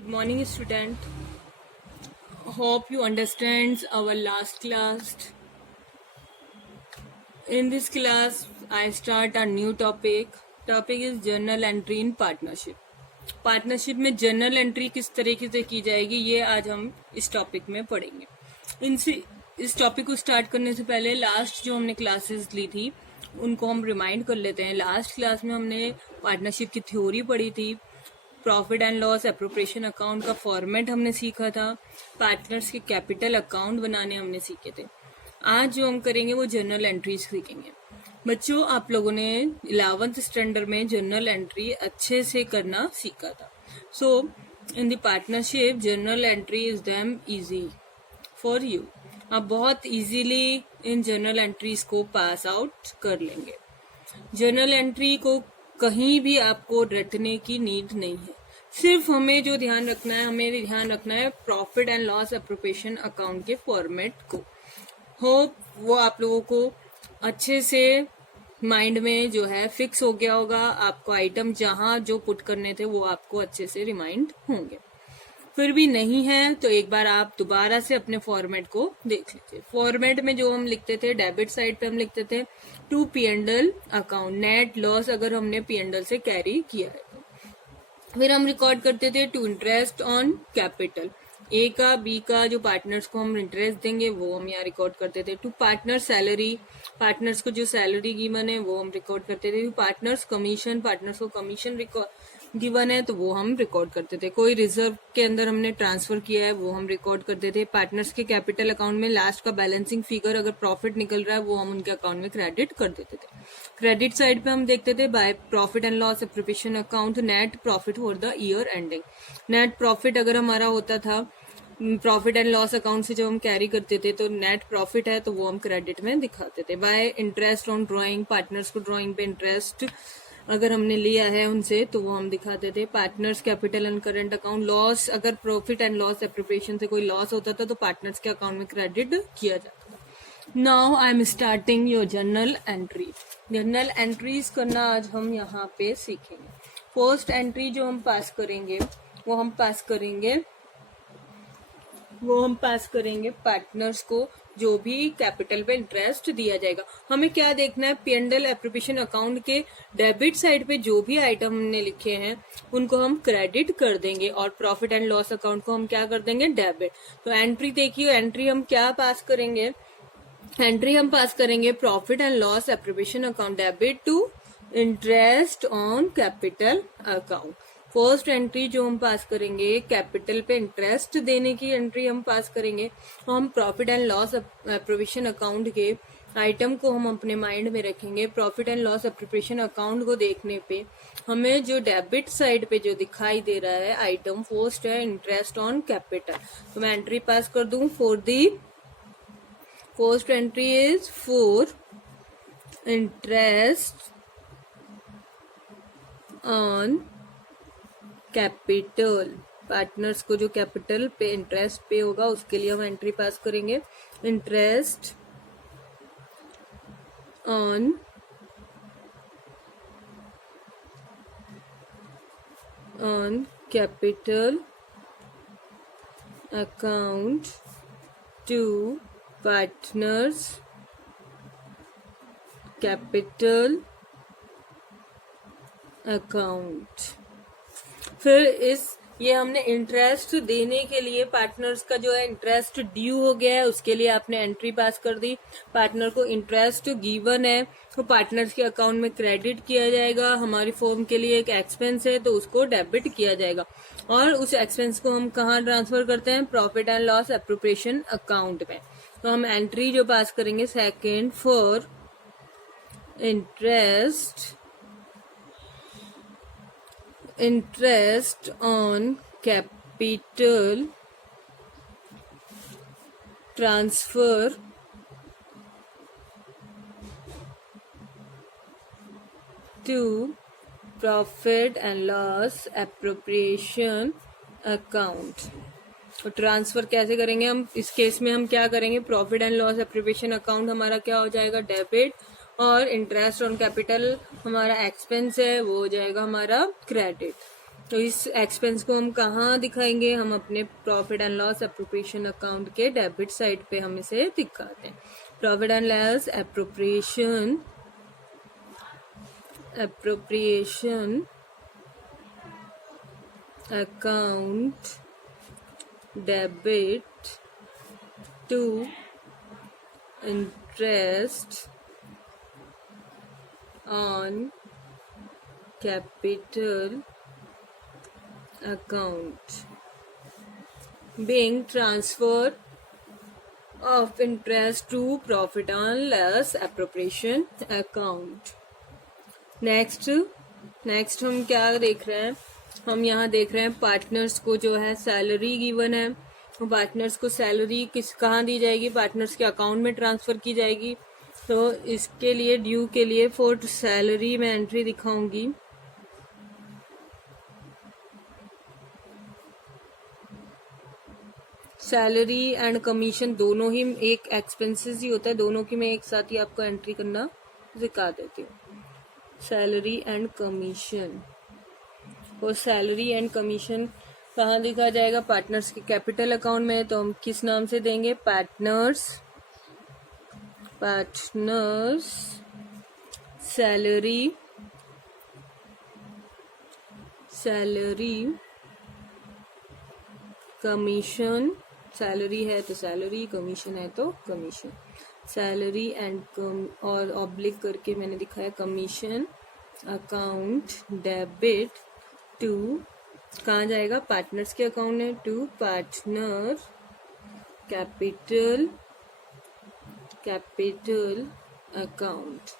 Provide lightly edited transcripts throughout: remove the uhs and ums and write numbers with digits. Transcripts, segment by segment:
Good morning, student. Hope you understand our last class. In this class, I start a new topic. Topic is journal entry in partnership. Partnership में journal entry किस तरीके से की जाएगी ये आज हम इस टॉपिक में पढ़ेंगे। इनसे इस टॉपिक को स्टार्ट करने से पहले लास्ट जो हमने क्लासेस ली थी उनको हम रिमाइंड कर लेते हैं। लास्ट क्लास में हमने पार्टनरशिप की थ्योरी पढ़ी थी, profit and loss appropriation account का फॉर्मेट हमने सीखा था, पार्टनर्स के कैपिटल अकाउंट बनाने हमने सीखे थे। आज जो हम करेंगे वो जर्नल एंट्रीज सीखेंगे। बच्चों, आप लोगों ने 11th स्टैंडर्ड में जर्नल एंट्री अच्छे से करना सीखा था। So in the partnership journal entry is them easy for you. आप बहुत इजीली इन जर्नल एंट्रीज को पास आउट कर लेंगे। जर्नल एंट्री को कहीं भी आपको रटने की नीड नहीं है। सिर्फ हमें जो ध्यान रखना है, हमें ध्यान रखना है profit and loss appropriation account के फॉर्मेट को। होप वो आप लोगों को अच्छे से माइंड में जो है फिक्स हो गया होगा। आपको आइटम जहां जो पुट करने थे वो आपको अच्छे से रिमाइंड होंगे। फिर भी नहीं है तो एक बार आप दोबारा से अपने फॉर्मेट को देख लीजिए। फॉर्मेट में जो हम लिखते थे, डेबिट साइड पे हम लिखते थे to P&L account, net loss अगर हमने P&L से कैरी किया है तो। फिर हम रिकॉर्ड करते थे टू इंटरेस्ट ऑन कैपिटल, ए का बी का जो पार्टनर्स को हम इंटरेस्ट देंगे वो हम यहाँ रिकॉर्ड करते थे। टू पार्टनर सैलरी, पार्टनर्स को जो सैलरी गिवन है वो हम रिकॉर्ड करते थे। टू पार्टनर्स कमीशन, पार्टनर्स को कमीशन गिवन है तो वो हम रिकॉर्ड करते थे। कोई रिजर्व के अंदर हमने ट्रांसफर किया है वो हम रिकॉर्ड करते थे। पार्टनर्स के कैपिटल अकाउंट में लास्ट का बैलेंसिंग फिगर अगर प्रॉफिट निकल रहा है वो हम उनके अकाउंट में क्रेडिट कर देते थे। क्रेडिट साइड पे हम देखते थे by profit and loss appropriation account net profit for the year ending. Net profit अगर हमारा होता था प्रॉफिट एंड लॉस अकाउंट से जब हम कैरी करते थे तो नेट प्रॉफिट है तो वो हम क्रेडिट में दिखाते थे। Bye interest on drawing, partners को ड्राइंग पे इंटरेस्ट अगर हमने लिया है उनसे तो वो हम दिखाते थे। Partners capital and current account, loss अगर प्रॉफिट एंड लॉस एप्रोप्रिएशन से कोई लॉस होता था तो पार्टनर्स के अकाउंट में क्रेडिट किया जाता था। Now I am starting your journal entry. Journal entries करना आज हम यहाँ पे सीखेंगे। फर्स्ट एंट्री जो हम पास करेंगे वो हम पास करेंगे पार्टनर्स को जो भी कैपिटल पे इंटरेस्ट दिया जाएगा। हमें क्या देखना है, P&L एप्रोप्रिएशन अकाउंट के डेबिट साइड पे जो भी आइटम हमने लिखे हैं उनको हम क्रेडिट कर देंगे और प्रॉफिट एंड लॉस अकाउंट को हम क्या कर देंगे, डेबिट। तो एंट्री देखिए, एंट्री हम क्या पास करेंगे, एंट्री हम पास करेंगे profit and loss appropriation account debit to interest on capital account. First entry जो हम पास करेंगे कैपिटल पे इंटरेस्ट देने की एंट्री हम पास करेंगे। हम profit and loss appropriation account के आइटम को हम अपने माइंड में रखेंगे। Profit and loss appropriation account को देखने पे हमें जो डेबिट साइड पे जो दिखाई दे रहा है आइटम फर्स्ट है इंटरेस्ट ऑन कैपिटल, तो मैं एंट्री पास कर दूं for the first entry is for interest on capital. Partners को जो कैपिटल पे इंटरेस्ट पे होगा उसके लिए हम एंट्री पास करेंगे interest on capital account to partners capital account. फिर ये हमने इंटरेस्ट देने के लिए पार्टनर्स का जो है इंटरेस्ट ड्यू हो गया है उसके लिए आपने एंट्री पास कर दी। पार्टनर को इंटरेस्ट गिवन है तो पार्टनर्स के अकाउंट में क्रेडिट किया जाएगा। हमारी फर्म के लिए एक एक्सपेंस है तो उसको डेबिट किया जाएगा और उस एक्सपेंस को हम कहाँ ट्रांसफर करते हैं, profit and loss appropriation account में। तो हम एंट्री जो पास करेंगे second for interest on capital transfer to profit and loss appropriation account। तो ट्रांसफर कैसे करेंगे हम, इस केस में हम क्या करेंगे, profit and loss appropriation account हमारा क्या हो जाएगा, डेबिट, और इंटरेस्ट ऑन कैपिटल हमारा एक्सपेंस है वो हो जाएगा हमारा क्रेडिट। तो इस एक्सपेंस को हम कहाँ दिखाएंगे, हम अपने profit and loss appropriation account के डेबिट साइड पे हम इसे दिखाते हैं। Profit and loss appropriation account debit to interest on capital account being transfer of interest to profit and loss appropriation account। Next हम क्या देख रहे हैं, हम यहाँ देख रहे हैं पार्टनर्स को जो है सैलरी गिवन है, तो पार्टनर्स को सैलरी कहाँ दी जाएगी, पार्टनर्स के अकाउंट में ट्रांसफर की जाएगी। तो इसके लिए ड्यू के लिए फॉर सैलरी मैं एंट्री दिखाऊंगी। सैलरी एंड कमीशन दोनों ही एक एक्सपेंसेस ही होता है, दोनों की मैं एक साथ ही आपको एंट्री करना सिखा देती हूँ। सैलरी एंड कमीशन, और सैलरी एंड कमीशन कहाँ दिखा जाएगा, पार्टनर्स के कैपिटल अकाउंट में। तो हम किस नाम से देंगे, पार्टनर्स सैलरी कमीशन, सैलरी है तो सैलरी, कमीशन है तो कमीशन। सैलरी एंड और ऑब्लिक करके मैंने दिखाया कमीशन अकाउंट डेबिट टू, कहाँ जाएगा, पार्टनर्स के अकाउंट में, टू पार्टनर कैपिटल अकाउंट।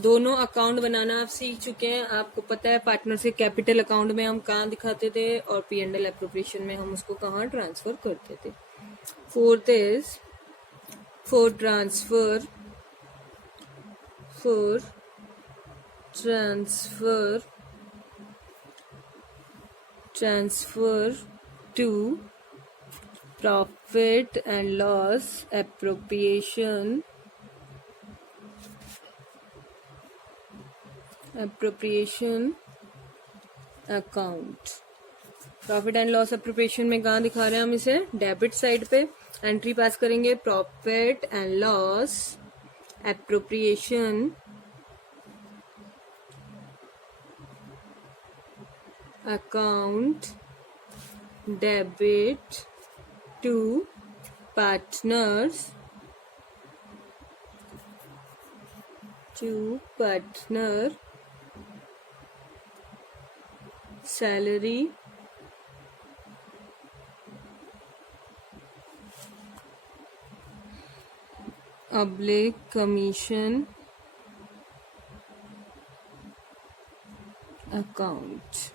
दोनों अकाउंट बनाना आप सीख चुके हैं, आपको पता है पार्टनर से कैपिटल अकाउंट में हम कहाँ दिखाते थे और P&L एप्रोप्रिएशन में हम उसको कहाँ ट्रांसफर करते थे। Fourth is for transfer to profit and loss appropriation account. Profit and loss appropriation में कहाँ दिखा रहे हैं हम इसे, डेबिट साइड पे एंट्री पास करेंगे, profit and loss appropriation account debit to partner salary oblique commission account.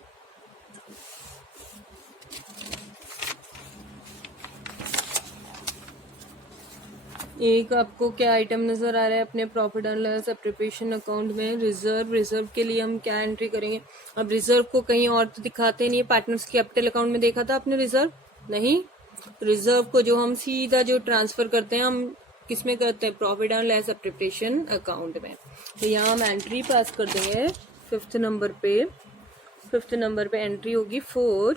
एक आपको क्या आइटम नजर आ रहा है अपने profit and loss appropriation account में, रिजर्व के लिए हम क्या एंट्री करेंगे। अब रिजर्व को कहीं और तो दिखाते नहीं है, पार्टनर्स कैपिटल अकाउंट में देखा था आपने रिजर्व नहीं, रिजर्व को जो हम सीधा जो ट्रांसफर करते हैं हम किस में करते हैं, profit and loss appropriation account में। तो यहाँ हम एंट्री पास कर देंगे फिफ्थ नंबर पे एंट्री होगी for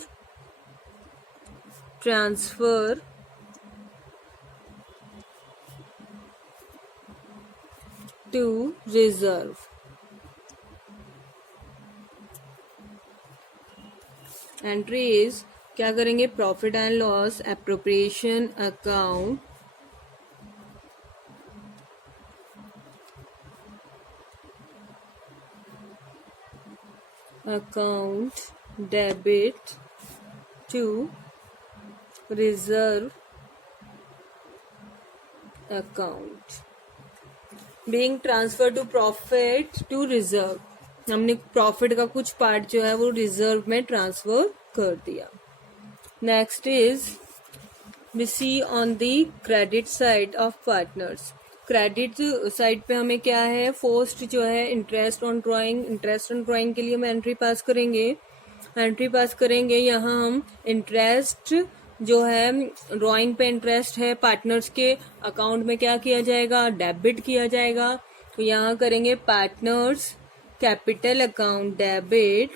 transfer to reserve. Entry is क्या करेंगे, profit and loss appropriation account debit to reserve account being transfer to profit to reserve. हमने प्रॉफिट का कुछ पार्ट जो है वो रिजर्व में ट्रांसफर कर दिया। Next is we see on the credit side of partners. Credit side पे हमें क्या है, फर्स्ट जो है इंटरेस्ट ऑन ड्राइंग के लिए हम एंट्री पास करेंगे। यहाँ हम इंटरेस्ट जो है ड्राइंग पे इंटरेस्ट है पार्टनर्स के अकाउंट में क्या किया जाएगा, डेबिट किया जाएगा। तो यहाँ करेंगे partners capital account debit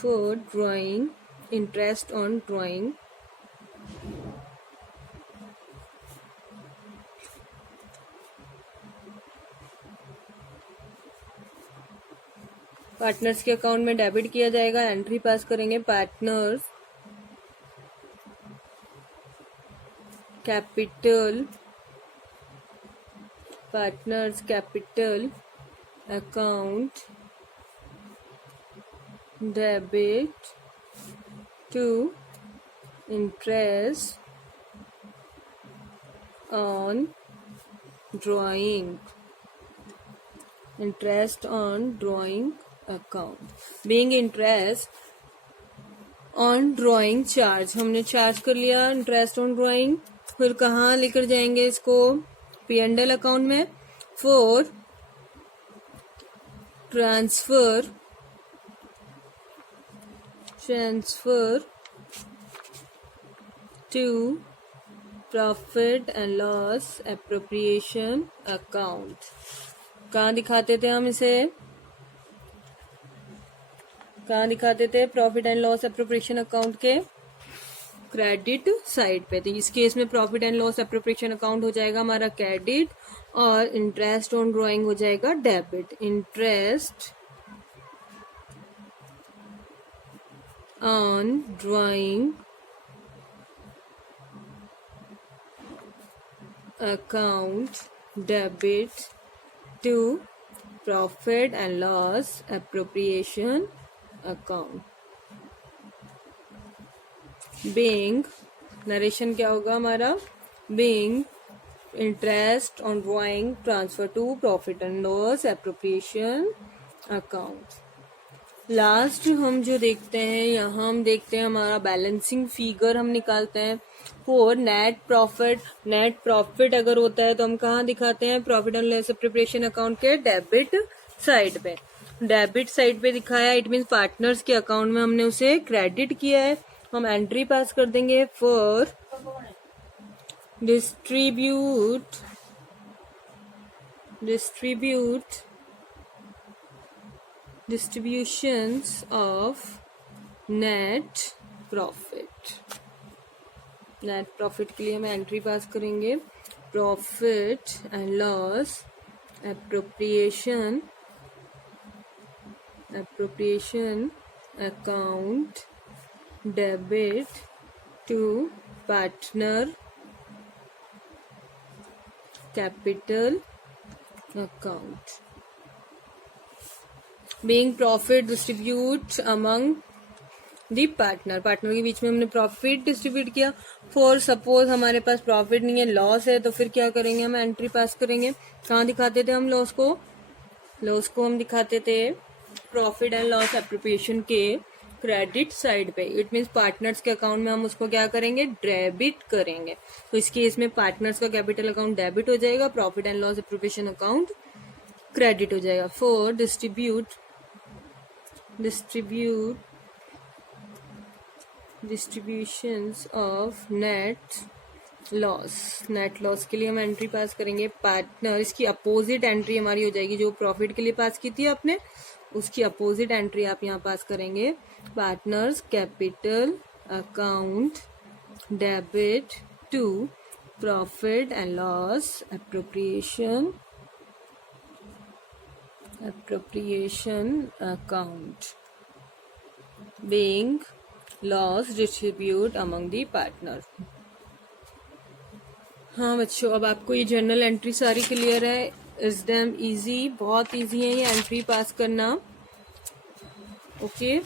for drawing, interest on drawing, partners के अकाउंट में डेबिट किया जाएगा। एंट्री पास करेंगे partners capital, partners capital account debit to interest on drawing, interest on drawing account, being interest on drawing charge, हमने charge कर लिया interest on drawing. फिर कहाँ लेकर जाएंगे इसको, P&L अकाउंट में, for transfer to profit and loss appropriation account. कहाँ दिखाते थे हम इसे, कहाँ दिखाते थे, profit and loss appropriation account के क्रेडिट साइड पे। तो इस केस में profit and loss appropriation account हो जाएगा हमारा क्रेडिट और इंटरेस्ट ऑन ड्राइंग हो जाएगा debit. Interest on drawing account debit to profit and loss appropriation account. Being, narration क्या होगा हमारा, being interest on drawing transfer to profit and loss appropriation account. Last हम जो देखते हैं, यहाँ हम देखते हैं हमारा बैलेंसिंग फिगर हम निकालते हैं for net profit. Net profit अगर होता है तो हम कहाँ दिखाते हैं, profit and loss appropriation account के डेबिट साइड पे। डेबिट साइड पे दिखाया, इट मीन्स पार्टनर्स के अकाउंट में हमने उसे क्रेडिट किया है। हम एंट्री पास कर देंगे for distributions of net profit. Net profit के लिए हम एंट्री पास करेंगे profit and loss appropriation account debit to partner capital account. Being profit distribute among the partner, partner के बीच में हमने प्रॉफिट डिस्ट्रीब्यूट किया। फॉर सपोज हमारे पास प्रॉफिट नहीं है, लॉस है, तो फिर क्या करेंगे, हम एंट्री पास करेंगे। कहाँ दिखाते थे हम लॉस को, लॉस को हम दिखाते थे प्रॉफिट एंड लॉस एप्रोप्रिएशन के क्रेडिट साइड पे। इट मीन्स पार्टनर्स के अकाउंट में हम उसको क्या करेंगे, डेबिट करेंगे। तो इस केस में पार्टनर्स का कैपिटल अकाउंट डेबिट हो जाएगा, profit and loss appropriation account credit हो जाएगा। For distributions of net loss के लिए हम एंट्री पास करेंगे पार्टनर। इसकी अपोजिट एंट्री हमारी हो जाएगी, जो प्रॉफिट के लिए पास की थी आपने, उसकी अपोजिट एंट्री आप यहाँ पास करेंगे partners capital account debit to profit and loss appropriation account. Being loss distribute among the partner. हाँ बच्चों, अब आपको ये जर्नल एंट्री सारी क्लियर है। इज देम इजी, बहुत इजी है ये एंट्री पास करना। ओके